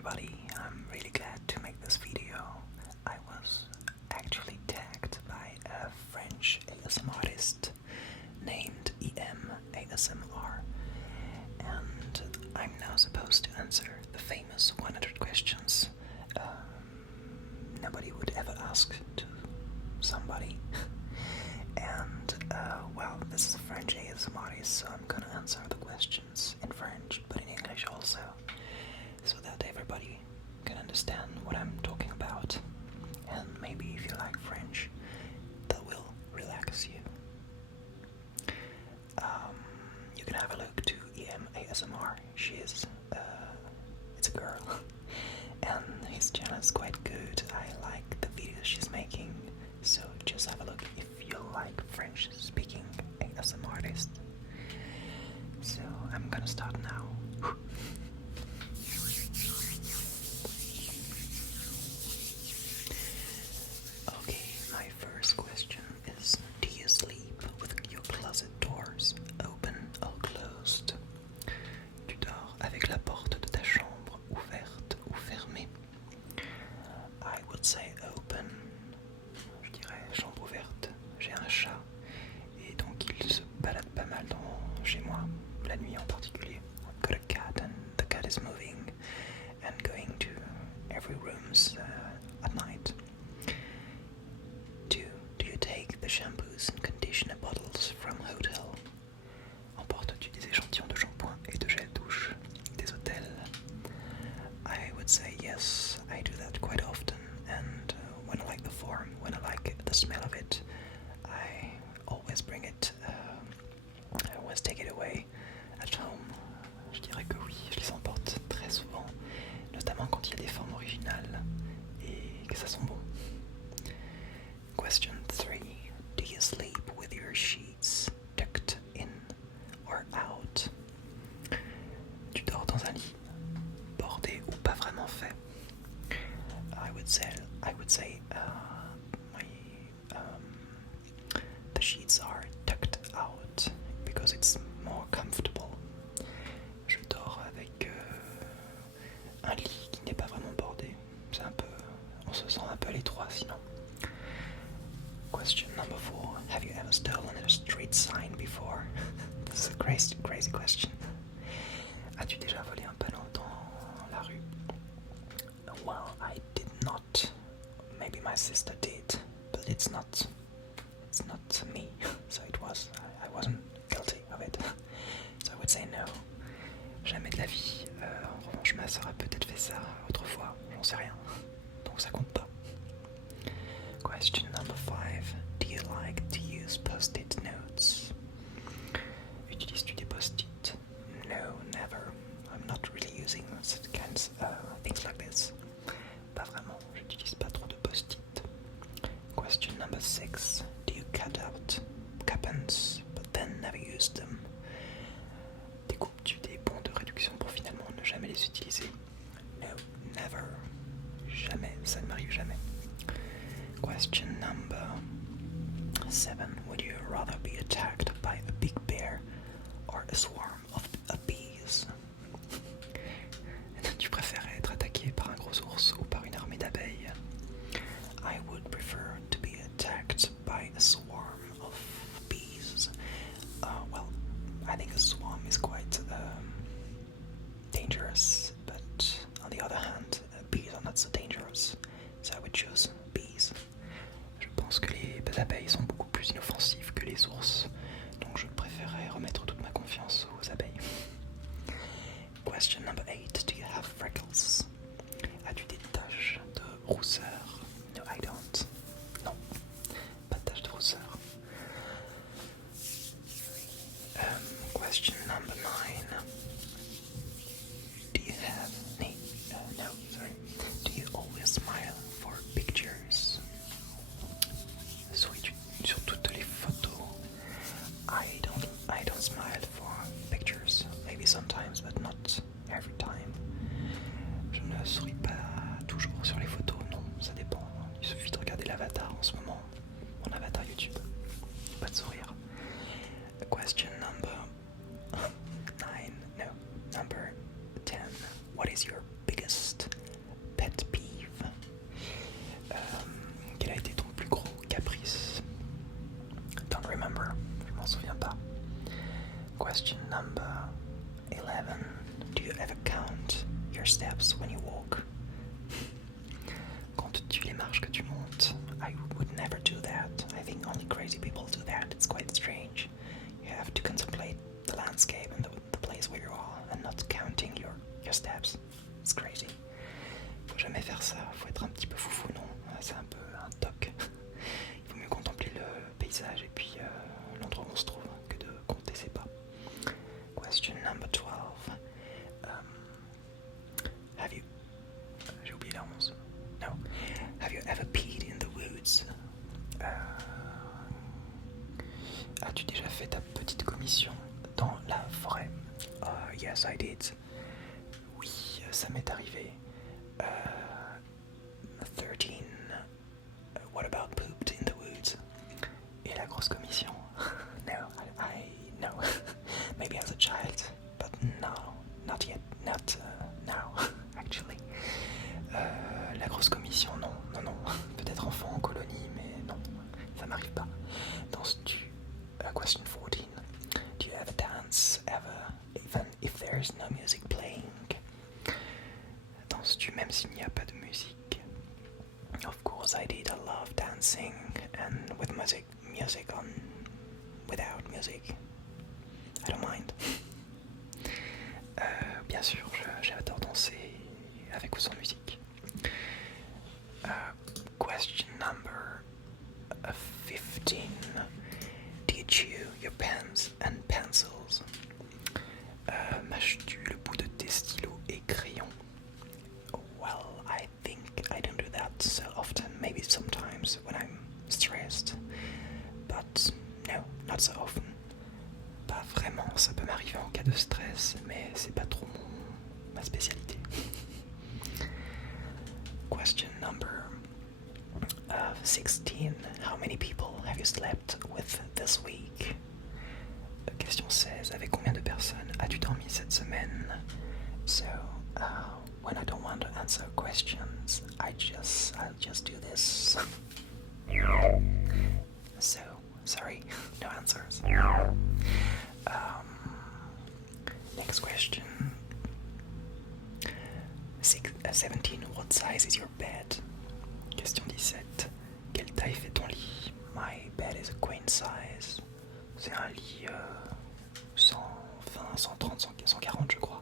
everybody, I'm really glad to make this video. I was actually tagged by a French ASMR artist named EM ASMR, and I'm now supposed to answer the famous 100 questions nobody would ever ask to somebody. And well, this is a French ASMR artist, so I'm gonna answer the questions in French, but in English also, so that everybody can understand what I'm talking about. And maybe if you like French, that will relax you. You can have a look to EM ASMR. It's a girl, and his channel is quite good. I like the videos she's making, so just have a look if you like French speaking ASMR artist. So I'm gonna start now. Okay, my first question is, do you sleep with your closet doors open or closed? Tu dors avec la porte de ta chambre ouverte ou fermée? I would say open. Je dirais chambre ouverte. J'ai un chat et donc il se balade pas mal chez moi, la nuit en particulier. I've got a cat and the cat is moving and going to every rooms at night. Do you take the shampoos and conditioner bottles from hotel? Emportes-tu des échantillons de shampoing et de gel douche des hôtels? I would say yes, I do that quite often, and when I like the form, when I like the smell of it, I always bring it, I always take it away at home. Je dirais que oui, je les emporte très souvent, notamment quand il y a des formes originales et que ça sent bon. Question 3. Do you sleep with your sheets tucked in or out? Tu dors dans un lit bordé ou pas vraiment fait? I would say the sheets are tucked out because it's more comfortable. Je dors avec un lit qui n'est pas vraiment bordé. On se sent un peu à l'étroit sinon. Question number 4. Have you ever stolen a street sign before? This is a crazy question. As-tu déjà volé un panneau dans la rue? Well, I did not. Maybe my sister did, but it's not me. So I wasn't guilty of it. So I would say no. Jamais de la vie. En revanche, ma soeur a peut-être fait ça autrefois, j'en sais rien. Donc ça compte pas. Question number 5. Do you like to use post-it notes? Utilises-tu des post-it? No, never. I'm not really using things like this. Pas vraiment, j'utilise pas trop de post-it. Question number 6. Do you cut out coupons but then never use them? Découpes-tu des bons de réduction pour finalement ne jamais les utiliser? No, never. Jamais, ça ne m'arrive jamais. Question number 7. Would you rather be attacked by a big bear or a swarm of bees? Tu préférais être attaqué par un gros ours ou par une armée d'abeilles? I would prefer to be attacked by a swarm of bees. Well, I think a swarm is quite dangerous, but on the other hand, bees are not so dangerous, so I would choose bees. Je pense que les abeilles sont beaucoup plus inoffensives que les ours, donc je préférerais remettre toute ma confiance aux abeilles. Question number 8. Do you have freckles? As-tu des taches de rousseur? No, I don't. Non, pas de taches de rousseur. Question number 9. Do you have Do you always smile for pictures? Souris-tu sur toutes les photos? I don't smile for pictures. Maybe sometimes, but not every time. Je ne souris pas toujours sur les photos, non, ça dépend. Il suffit de regarder l'avatar en ce moment, mon avatar YouTube. Pas de sourire. Question number 10. What is your biggest m'en souviens pas. Question number 11. Do you ever count your steps when you walk? Comptes-tu les marches que tu montes? I would never do that. I think only crazy people do that. It's quite strange. You have to contemplate the landscape and the place where you are and not counting your steps. It's crazy. Faut jamais faire ça. Faut être un petit peu foufou, non? C'est un peu un toc. Il vaut mieux contempler le paysage et puis l'endroit où on se trouve que de compter ses pas. Question number 12. Have you... J'ai oublié la 11. No. Have you ever peed in the woods? As-tu déjà fait ta petite commission dans la forêt? Yes, I did. Oui, ça m'est arrivé. 13. What about pooped in the woods? Et la grosse commission? No, no. Maybe as a child, but no, not yet, not now, actually. La grosse commission, non. Peut-être enfant en colonie, mais non, ça m'arrive pas. Danses-tu? Question 14. Do you ever dance, ever, even if there is no music playing? Danses-tu même s'il n'y a pas de musique? Of course I did. I love dancing, and with music on, without music, I don't mind. Bien sûr, j'adore danser avec ou sans musique. Question number 15. Do you chew your pens and pencils? Mâches-tu le bout de tes stylos et crayons? Well, I think I don't do that so often. Maybe sometimes when I'm stressed. But no, not so often. Pas vraiment, ça peut m'arriver en cas de stress, mais c'est pas trop ma spécialité. Question number 16. How many people have you slept with this week? Question 16. Avec combien de personnes as-tu dormi cette semaine? So, when I don't want to answer questions, I'll just do this. So, sorry, no answers. Next question. 17. What size is your bed? Question 17. Quelle taille fait ton lit? My bed is a queen size. C'est un lit 120, 130, 140 je crois.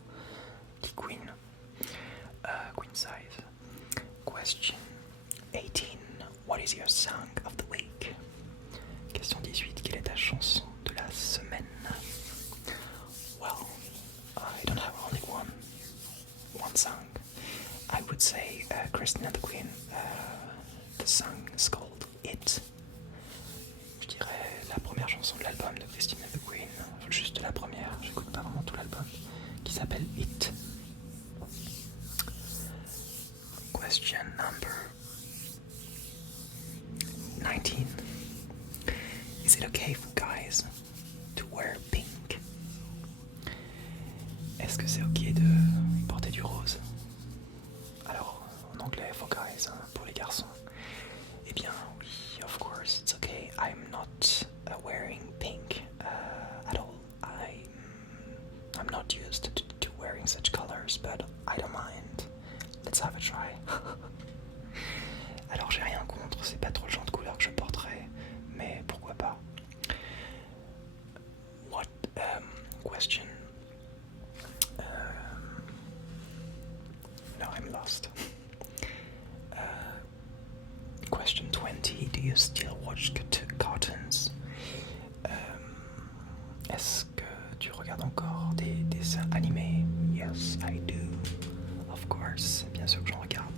Lit queen. Queen size. Question 18. What is your song of the week? Question 18. Quelle est ta chanson de la semaine? Well, I don't have only one song. I would say Christina the Queen. The song is called It. Je dirais la première chanson de l'album de Christina the Queen, juste la première, j'écoute pas vraiment tout l'album, qui s'appelle It. Question number 19. Is it okay for guys to wear pink? Est-ce que c'est ok de porter du rose? Alors, en anglais, for guys, hein, pour les garçons. Eh bien, oui, of course, it's okay. I'm not wearing pink at all. I'm not used to wearing such colors, but I don't mind. Let's have a try. Alors, j'ai rien contre, c'est pas trop le genre de couleur que je porterais, mais pourquoi pas. What question? No, I'm lost. Question 20. Do you still watch cartoons? Est-ce que tu regardes encore des dessins animés? Yes, I do. Of course, bien sûr que j'en regarde.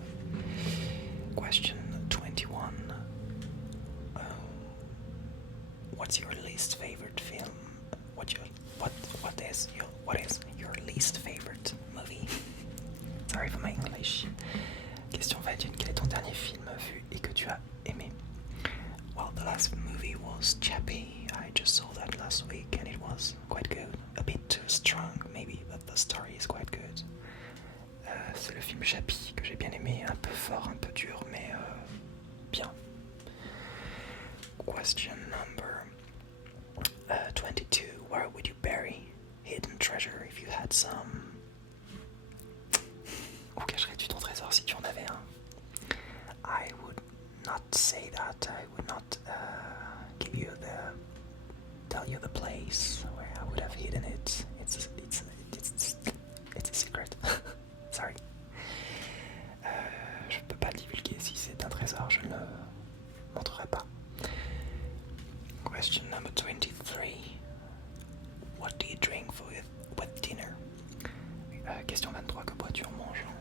Question 21. What's your least favorite film? What is your least favorite movie? Sorry for my English. Question 21. Quel est ton dernier film vu et que tu as aimé? Well, the last movie was Chappie. I just saw that last week and it was quite good. A bit too strong maybe, but the story is quite good. C'est le film Chappie que j'ai bien aimé, un peu fort, un peu dur, mais bien. Question number out some... Où cacherais-tu ton trésor si tu en avais un? I would not say that. I would not tell you the place where I would have hidden it. It's a secret. Sorry. Je peux pas divulguer si c'est un trésor, je ne le montrerai pas. Question number 23. What do you drink with dinner? Question 23. Que bois-tu en mangeant?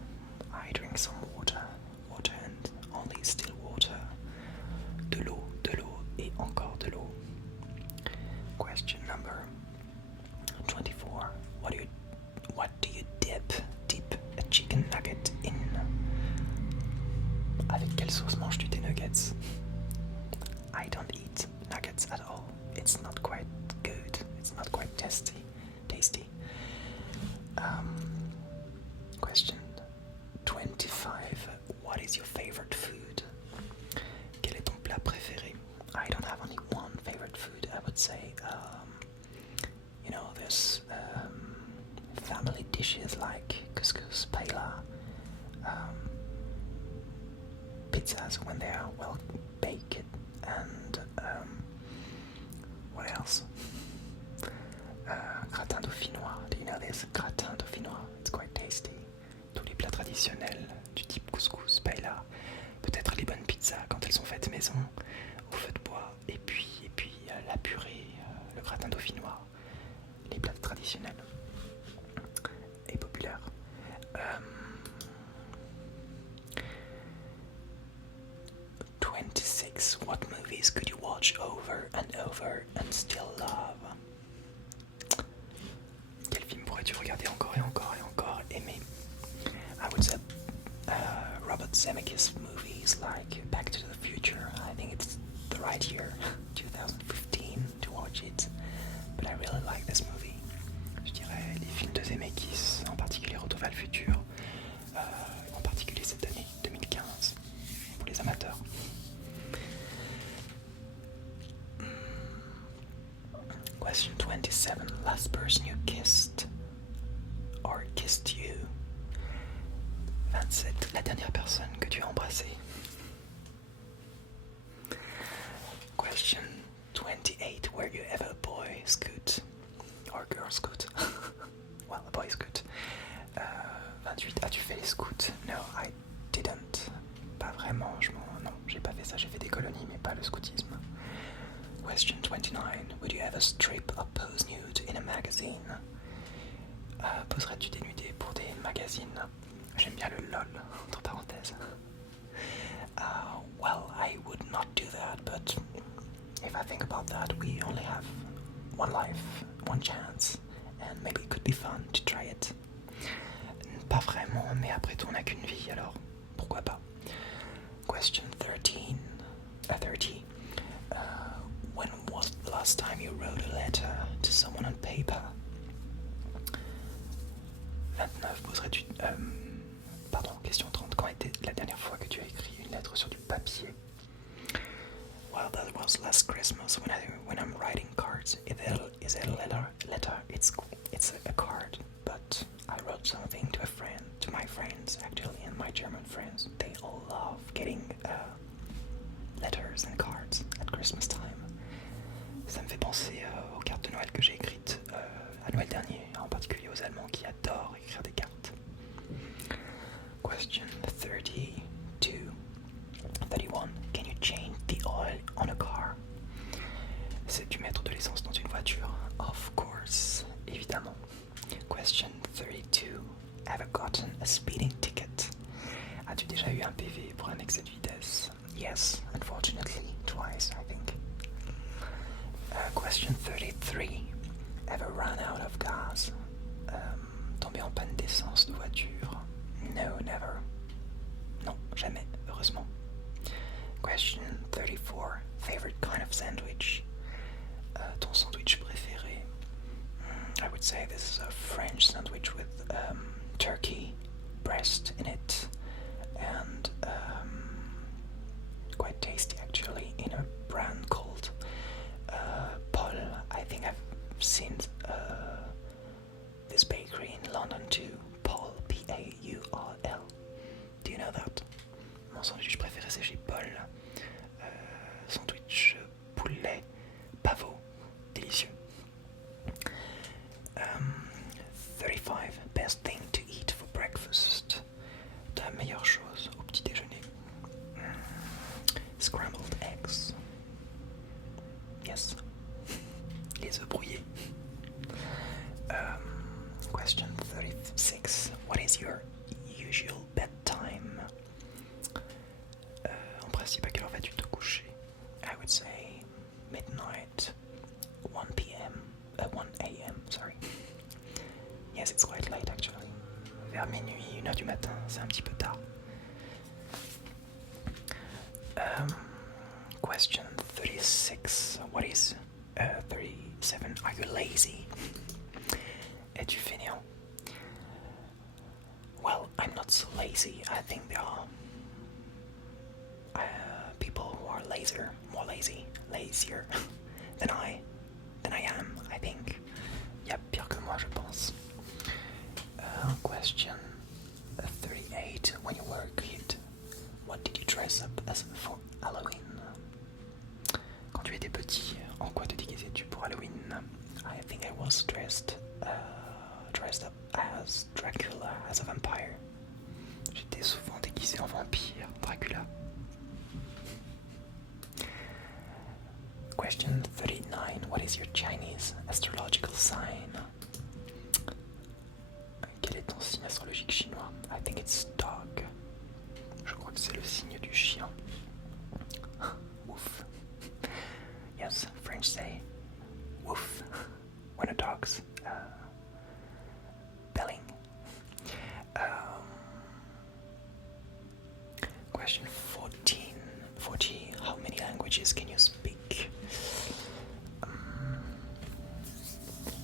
I drink some water and only still water. De l'eau et encore de l'eau. Question number 24. What do you dip a chicken nugget in? Avec quelle sauce manges-tu tes nuggets? I don't eat nuggets at all. It's not quite good. It's not quite tasty. Question 25. What is your favorite food? Quel est ton plat préféré? I don't have only one favorite food. I would say, there's family dishes like couscous, paella, pizzas when they are well baked, and what else? Gratin dauphinois. Do you know this? Gratin dauphinois. It's quite tasty. Tous les plats traditionnels du type couscous, paella, peut-être les bonnes pizzas quand elles sont faites maison, au feu de bois, et puis la purée, le gratin dauphinois, les plats traditionnels et populaires. 26. What movies could you watch over and still love? Quel film pourrais-tu regarder encore et encore aimer? I would say Robert Zemeckis movies like Back to the Future. I think it's the right year, 2015, to watch it. But I really like this movie. Je dirais les films de Zemeckis, en particulier Retour vers le futur, en particulier cette année 2015, pour les amateurs. Question 27. Last person you kissed or kissed you? 27. La dernière personne que tu as embrassée. Question 28. Were you ever a boy scout or girl scout? Well, a boy scout. 28. As-tu fait les scouts? No, I didn't. Pas vraiment. Non, j'ai pas fait ça. J'ai fait des colonies, mais pas le scoutisme. Question 29. Would you ever strip or pose nude in a magazine? Poserais-tu dénudé pour des magazines? J'aime bien le LOL, entre parenthèses. Well, I would not do that, but if I think about that, we only have one life, one chance, and maybe it could be fun to try it. Pas vraiment, mais après tout on n'a qu'une vie, alors pourquoi pas. Question 30. When was the last time you wrote a letter to someone on paper? 29. Poserais-tu... Pardon, question 30. Quand était la dernière fois que tu as écrit une lettre sur du papier? Well, that was last Christmas when I'm writing cards. Is it a letter? It's a card, but I wrote something to my friends actually, and my German friends. They all love getting letters and cards at Christmas time. Ça me fait penser aux cartes de Noël que j'ai écrites à Noël dernier, en particulier aux Allemands qui adorent écrire des cartes. Question 31. Can you change the oil on a car? Sais-tu mettre de l'essence dans une voiture? Of course, évidemment. Question 32. Ever gotten a speeding ticket? As-tu déjà eu un PV pour un excès de vitesse? Yes, unfortunately, twice, I think. Question 33. Ever run out of gas? Tombé en panne d'essence de voiture? No, never. Non, jamais, heureusement. Question 34. Favorite kind of sandwich? Ton sandwich préféré? I would say this is a French sandwich with turkey breast in it, and quite tasty actually, in a brand called Paul. I think I've seen this bakery in mon sandwich préféré c'est chez Paul. Sandwich poulet pavot, délicieux. 35 best thing to eat for breakfast. Ta meilleure chose au petit déjeuner. Scrambled eggs. Yes. Les œufs brouillés. Question 36. What is your usual bedtime? En principe, à quelle heure vas-tu te coucher? I would say midnight, 1 p.m. 1 a.m. Sorry. Yes, it's quite late actually. Vers minuit, 1h du matin, c'est un petit peu tard. Question 36. What is 37? Are you lazy? Es-tu fainéant? Well, I'm not so lazy. I think there are people who are more lazier than I am, I think. Il y a pire que moi, je pense. Question 38. When you were a kid, what did you dress up as for Halloween? Quand tu étais petit, en quoi te déguisais-tu pour Halloween? I think I was dressed up as Dracula, as a vampire. J'étais souvent déguisé en vampire, Dracula. Question 39. What is your Chinese astrological sign? Quel est ton signe astrologique chinois? I think it's dog. Je crois que c'est le signe du chien. Woof. Yes, French say woof when a dog's belling. Question 40. How many languages can you speak?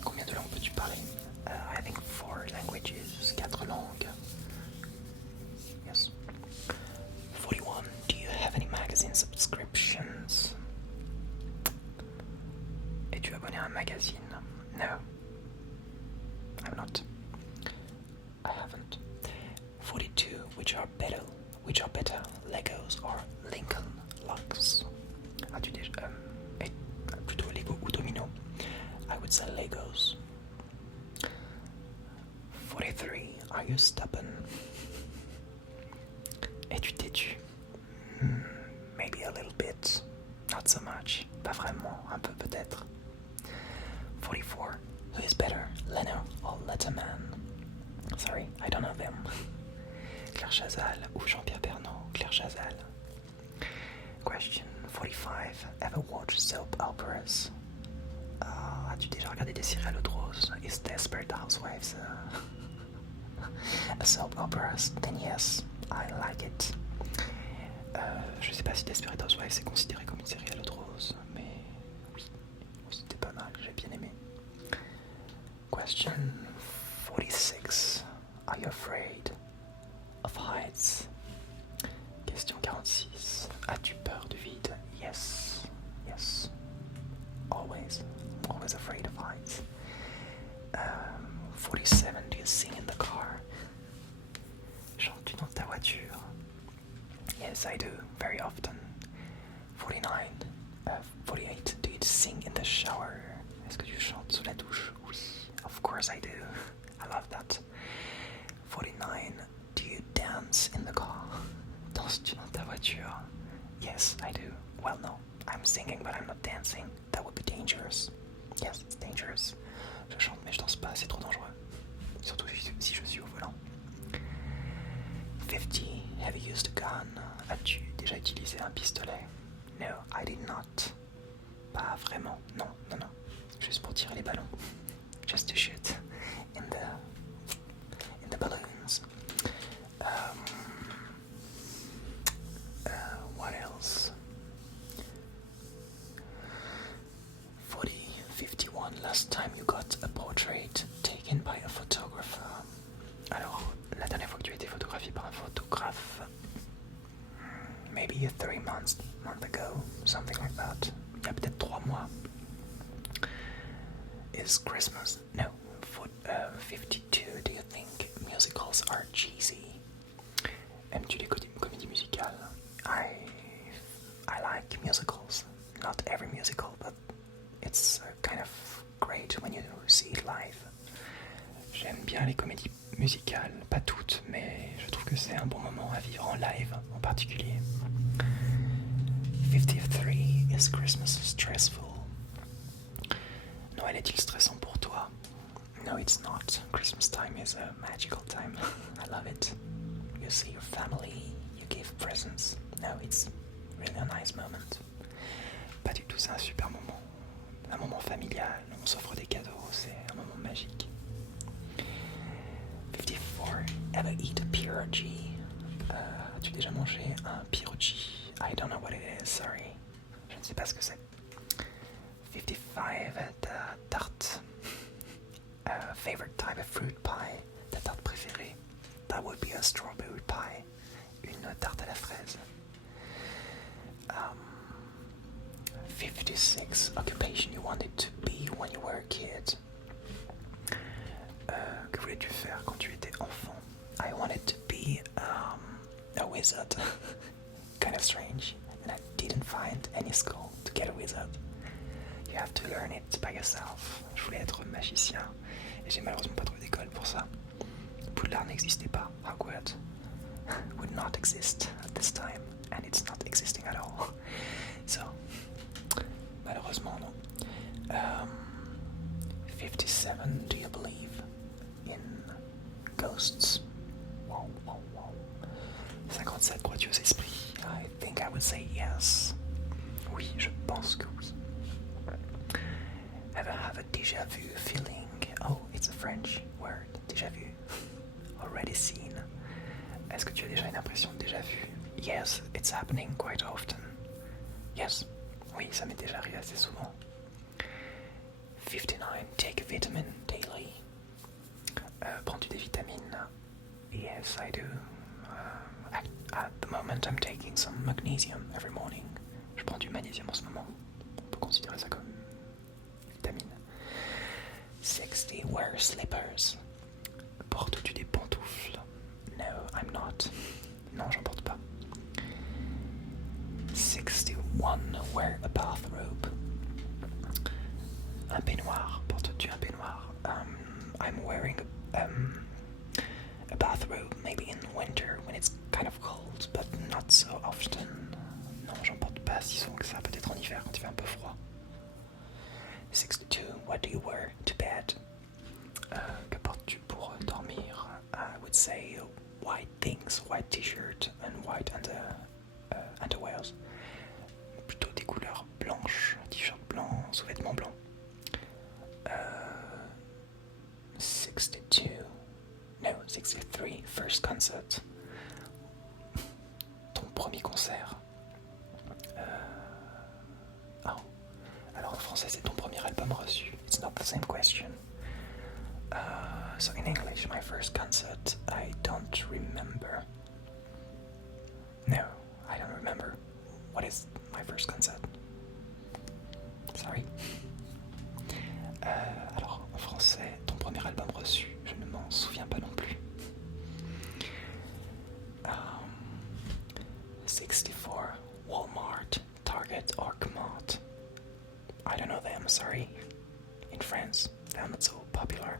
Combien de langues peux-tu parler? I think 4 languages, 4 langues. Yes. 41. Do you have any magazine subscriptions? Es-tu abonné à un magazine? No. I'm not. I haven't. 42. Which are better, Legos or Lincoln Logs? As-tu déjà plutôt Lego ou Domino? I would say Legos. 43. Are you stubborn? Es-tu têtu? Maybe a little bit. Not so much. Pas vraiment. Un peu peut-être. 44. Who is better, Leno or Letterman? Sorry, I don't know them. Claire Chazal ou Jean-Pierre Bernot? Claire Chazal. Question 45. Ever watched soap operas? As-tu déjà regardé des séries à l'eau de rose? Is Desperate Housewives a soap opera? Then yes, I like it. Je sais pas si Desperate Housewives est considéré comme une série à l'eau de rose, mais oui, c'était pas mal, j'ai bien aimé. Question 46. Are you afraid of heights? Question 46. As-tu peur du vide? Yes. Always afraid of heights. 47. Do you sing in the car? Chantes-tu dans ta voiture? Yes, I do, very often. 48. Do you sing in the shower? Est-ce que tu chantes sous la douche? Oui, of course I do. I love that. 49. Do you dance in the car? Danses-tu dans ta voiture? Yes, I do. Well, no, I'm singing, but I'm not dancing. That would be dangerous. Yes, it's dangerous. Je chante, mais je danse pas, c'est trop dangereux. Surtout si je suis au volant. 50. Have you used a gun? As-tu déjà utilisé un pistolet? No, I did not. Pas vraiment, non. Juste pour tirer les ballons. Just to shoot in the balloons. What else? 51. Last time you got a portrait taken by a photographer. Alors, la dernière fois que tu as été photographié par un photographe, maybe 3 months ago, something like that. Il y a peut-être 3 mois. Is Christmas? No. 52. Do you think musicals are cheesy? Aimes-tu les comédies comédie musicale. I like musicals. Not every musical, but it's kind of great when you see it live. J'aime bien les comédies musicales, pas toutes, mais je trouve que c'est un bon moment à vivre en live en particulier. 53 is Christmas stressful? Noël est-il stressant pour toi? No, it's not. Christmas time is a magical time. I love it. You see your family, you give presents. No, it's really a nice moment. Pas du tout, c'est un super moment. Un moment familial, on s'offre des cadeaux, c'est un moment magique. 54. Ever eat a pierogi? As-tu déjà mangé un pierogi? I don't know what it is, sorry. Je ne sais pas ce que c'est. 55. Tarte. Favorite type of fruit pie? Ta tarte préférée? That would be a strawberry pie. Une tarte à la fraise. 56. Occupation you wanted to be when you were a kid. Que voulais-tu faire quand tu étais enfant? I wanted to be a wizard. Kind of strange. And I didn't find any school to get a wizard. You have to learn it by yourself. Je voulais être magicien et j'ai malheureusement pas trouvé d'école pour ça. Poudlard n'existait pas. Hogwarts would not exist at this time, and it's not existing at all. So, malheureusement non. 57. Do you believe in ghosts? Wow, wow, wow. 57. Crois-tu aux esprits? I think I would say yes. Oui, je pense que oui. Ever have a déjà vu feeling? Oh, it's a French word, déjà vu. Already seen. Est-ce que tu as déjà une impression de déjà vu? Yes, it's happening quite often. Yes, oui, ça m'est déjà arrivé assez souvent. 59. Take a vitamin daily. Prends-tu des vitamines? Yes, I do. At the moment, I'm taking some magnesium every morning. Je prends du magnésium en ce moment. On peut considérer ça comme vitamine. 60. Wear slippers. Portes-tu des pantoufles? No, I'm not. Non, j'en porte pas. 61. Wear a bathrobe. Un peignoir. Portes-tu un peignoir? I'm wearing a bathrobe maybe in winter when it's kind of cold, but not so often. Non, j'en porte pas si souvent que ça, peut-être en hiver quand il fait un peu froid. 62. What do you wear to bed? Que portes-tu pour dormir? I would say white things, white t-shirt and white underwears. Plutôt des couleurs blanches, t-shirt blanc, sous-vêtements blancs. 62. No, 63. First concert. Ton premier concert. Oh. Alors en français, c'est ton premier album reçu. It's not the same question. So in English, my first concert, I don't remember. No, I don't remember. What is my first concert? Sorry. Alors en français, ton premier album reçu, je ne m'en souviens pas non plus. 64. Walmart, Target or Kmart. I don't know them, sorry. In France, they're not so popular.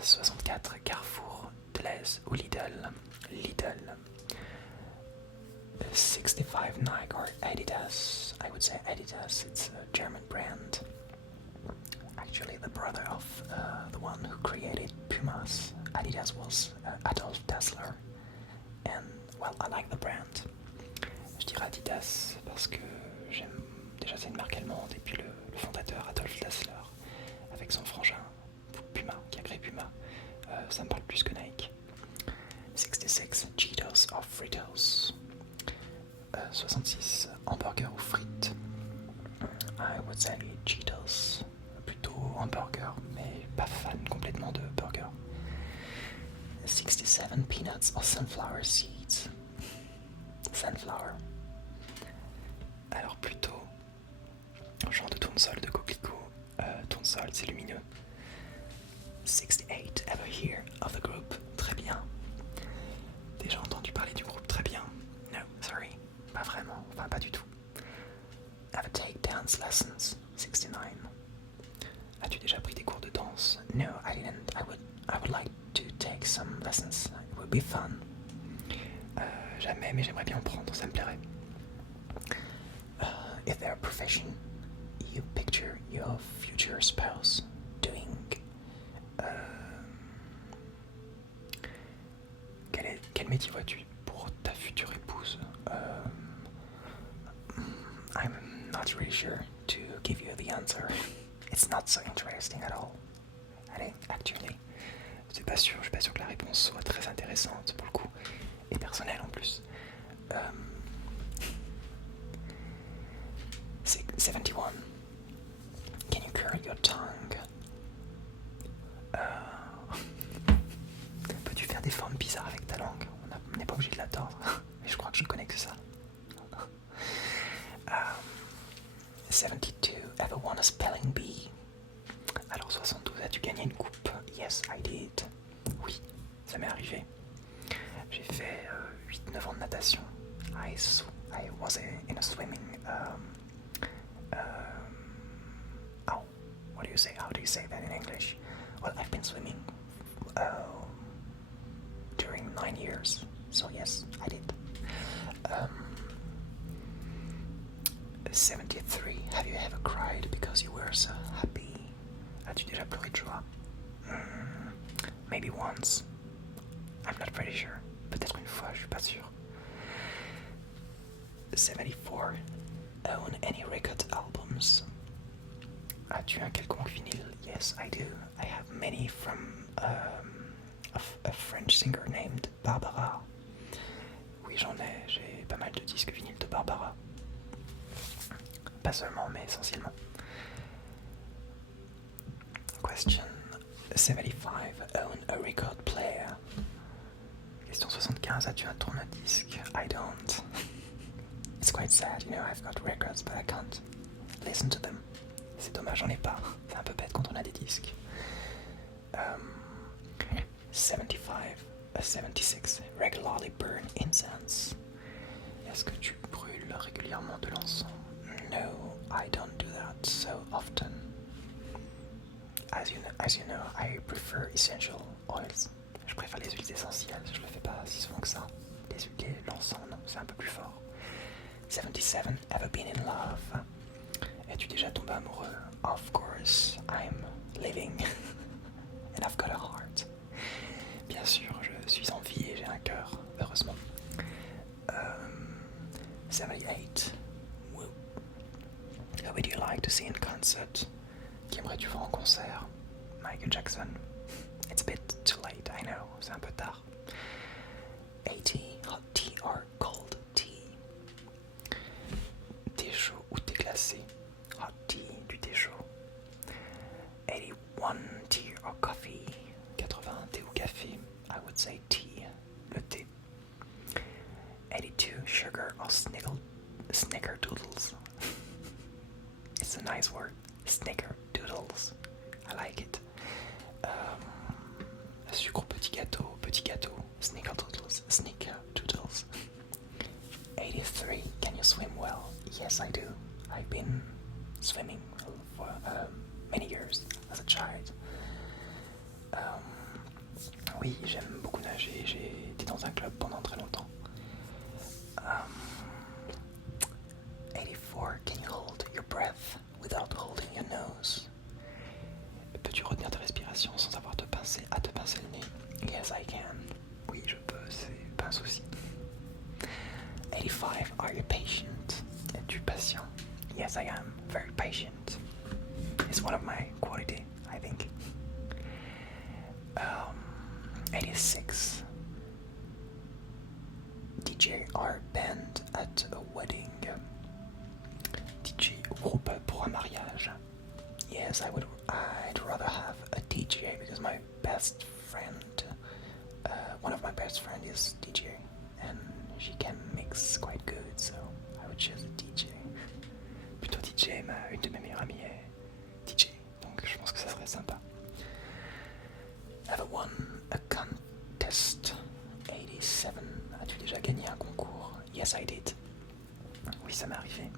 64. Carrefour, Deleuze ou Lidl. Lidl. 65. Nike or Adidas. I would say Adidas, it's a German brand. Actually, the brother of the one who created Pumas, Adidas, was Adolf Dassler. And, well, I like the brand. Je dirais Adidas parce que j'aime. Déjà, c'est une marque allemande, et puis le fondateur Adolf Dassler, avec son frangin Puma, qui a créé Puma, ça me parle plus que Nike. 66. Cheetos or Fritos. 66. Hamburger ou frites. I would say Cheetos. Plutôt hamburger, mais pas fan complètement de burger. 67. Peanuts or sunflower seeds. Sunflower. Alors plutôt genre de tournesol, de coquelicot. Tournesol, c'est lumineux. 68. Ever hear of the group? Très bien. Déjà entendu parler du groupe? Très No, I didn't. I would like to take some lessons. It would be fun. Jamais, mais j'aimerais bien en prendre, ça me plairait. Is there a profession you picture your future spouse doing? Quel métier vois-tu pour ta future épouse? I'm not really sure to give you the answer. It's not so interesting at all. Allez, actually. Je suis pas sûr que la réponse soit très intéressante pour le coup, et personnelle en plus. 71. Can you curl your tongue? Peux-tu faire des formes bizarres avec ta langue? On n'est pas obligé de la tordre, mais je crois que je connais que ça. 72. Ever won a spelling bee? Alors 72, as-tu gagné une coupe? Yes, I did. Oui, ça m'est arrivé. J'ai fait 8-9 ans de natation. I was in a swimming... what do you say? How do you say that in English? Well, I've been swimming during 9 years. So yes, I did. 73. Have you ever cried because you were so happy? As-tu déjà pleuré de joie? Maybe once. I'm not pretty sure. Peut-être une fois, je suis pas sûr. 74. Own any record albums? As-tu un quelconque vinyle? Yes, I do. I have many from a French singer named Barbara. Oui, j'en ai. J'ai pas mal de disques vinyles de Barbara. Pas seulement, mais essentiellement. Question 75. Own a record player. Question 75. As-tu un tourne-disque? I don't. It's quite sad, you know, I've got records, but I can't listen to them. C'est dommage, j'en ai pas. C'est un peu bête quand on a des disques. 76. Regularly burn incense. Est-ce que tu brûles régulièrement de l'encens? No, I don't do that so often. As you know, I prefer essential oils. Je préfère les huiles essentielles, je le fais pas si souvent que ça. L'encens, non, c'est un peu plus fort. 77. Ever been in love? Es-tu déjà tombé amoureux? Of course, I'm living. And I've got a heart. Bien sûr, je suis en vie et j'ai un cœur, heureusement. 78. Who would you like to see in concert? Qui aimerais-tu voir en concert? Michael Jackson. It's a bit too late, I know, c'est un peu tard. 80. Hot tea or cold tea? Thé chaud ou thé glacé? Hot tea, du thé chaud. 81. Tea or coffee? 80. Thé ou café? I would say tea, le thé. 82. Sugar or snickerdoodles? It's a nice word. Snickerdoodles. I like it. Sucre petit gâteau, snickerdoodles. 83. Can you swim well? Yes, I do. I've been swimming for many years as a child. Oui, j'aime beaucoup nager. J'ai été dans un club pendant très longtemps. 84. Can you hold your breath without holding your nose? Peux-tu retenir ta respiration sans avoir à te pincer le nez? Yes, I can. Oui, je peux, c'est pas un souci. 85. Are you patient? Es-tu patient? Yes, I am. Very patient. It's one of my qualities, I think. 86. DJ or band at a wedding? DJ ou groupe pour un mariage? Yes, I'd rather have a DJ because my best friend, one of my best friends is DJ, and she can mix quite good, so I would choose a DJ. Plutôt DJ, une de mes meilleures amies est DJ, donc je pense que ça serait sympa. Ever won a contest? 87. As-tu déjà gagné un concours? Yes, I did. Oui, ça m'est arrivé.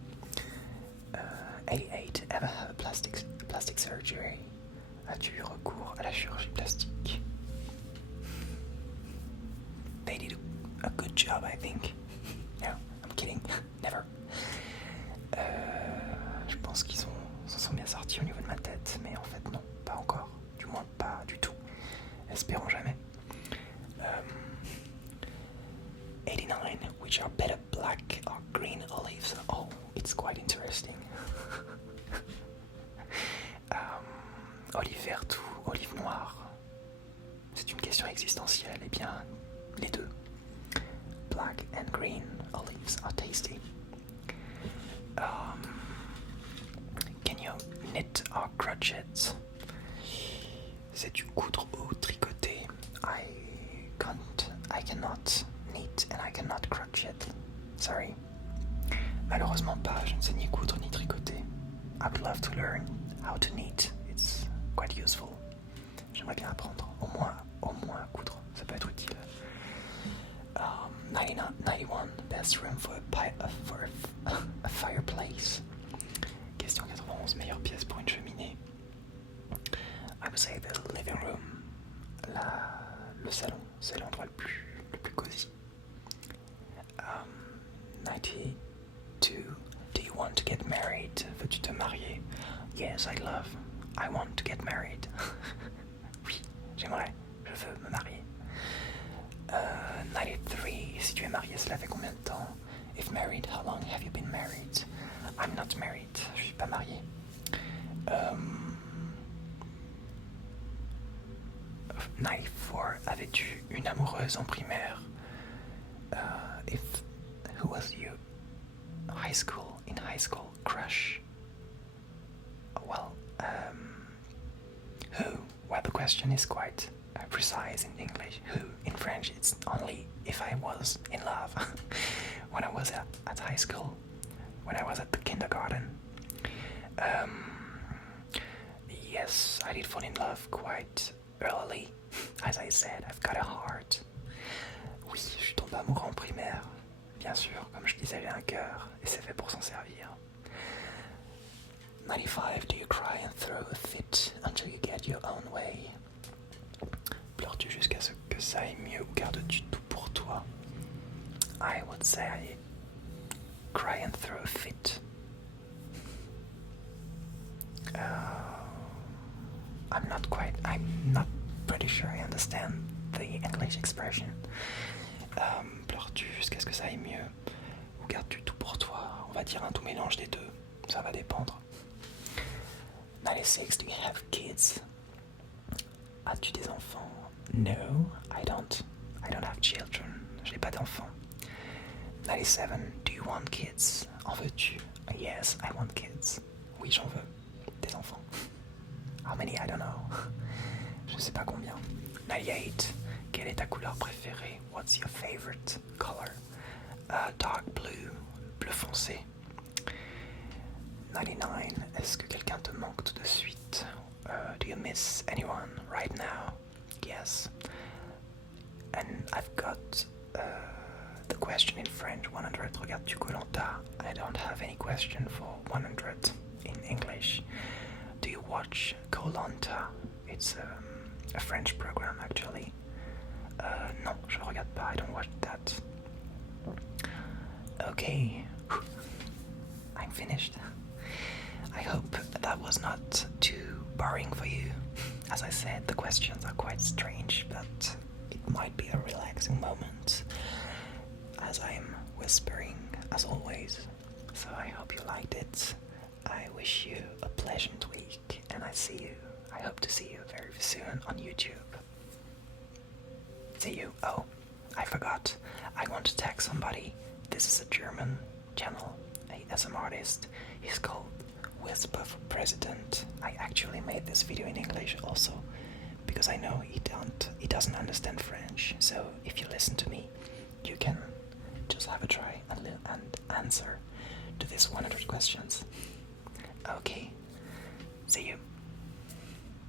88. Ever have a plastic surgery? as-tu eu recours à la chirurgie plastique? They did a good job, I think. No, I'm kidding. Never. Je pense qu'ils s'en sont bien sortis au niveau de ma tête, mais en fait non, pas encore. Du moins pas du tout. Espérons jamais. 89, which are better, black or green olives? Oh, it's quite interesting. Olive verte ou olive noire? C'est une question existentielle, eh bien, les deux. Black and green olives are tasty. Can you knit or crochet? Sais-tu coudre ou tricoter? I cannot knit and I cannot crochet. Sorry. Malheureusement pas, je ne sais ni coudre ni tricoter. I would love to learn how to knit. It's quite useful. J'aimerais bien apprendre, au moins coudre, ça peut être utile. 91, best room for a fireplace. Question 91, meilleure pièce pour une cheminée. I would say the living room, le salon, c'est l'endroit le plus cosy. 92, do you want to get married? Veux-tu te marier? Yes, I want to get married. Oui, je veux me marier. 93, si tu es marié, cela fait combien de temps? If married, how long have you been married? I'm not married, je suis pas marié. 94, avais-tu une amoureuse en primaire? Who was your high school crush? Well, who? Well, the question is quite precise in English. Who? In French, it's only if I was in love. When I was at high school, when I was at the kindergarten. Yes, I did fall in love quite early. As I said, I've got a heart. Oui, je suis tombé amoureux en primaire. Bien sûr, comme je disais, j'ai un cœur et c'est fait pour s'en servir. 95, do you cry and throw a fit until you get your own way? Pleures-tu jusqu'à ce que ça aille mieux ou gardes-tu tout pour toi? I would say I cry and throw a fit. I'm not pretty sure I understand the English expression. Pleures-tu jusqu'à ce que ça aille mieux ou gardes-tu tout pour toi? On va dire un tout mélange des deux, ça va dépendre. 96, do you have kids? As-tu des enfants? No, I don't have children. Je n'ai pas d'enfants. 97, do you want kids? En veux-tu? Yes, I want kids. Oui, j'en veux. Des enfants. How many? I don't know. Je ne sais pas combien. 98, quelle est ta couleur préférée? What's your favorite color? Dark blue, bleu foncé. 99, est-ce que quelqu'un te manque tout de suite? Do you miss anyone right now? Yes. And I've got the question in French, 100. Regardes-tu Koh-Lanta? I don't have any question for 100 in English. Do you watch Koh-Lanta? It's a French program actually. Non, je ne regarde pas, I don't watch that. Okay, I'm finished. I hope that was not too boring for you. As I said, the questions are quite strange, but it might be a relaxing moment as I'm whispering as always. So I hope you liked it. I wish you a pleasant week and I hope to see you very soon on YouTube. See you. Oh, I forgot. I want to tag somebody. This is a German channel, as an artist. He's called Whisper for President. I actually made this video in English also because I know he doesn't understand French. So if you listen to me, you can just have a try and answer to these 100 questions. Okay, see you.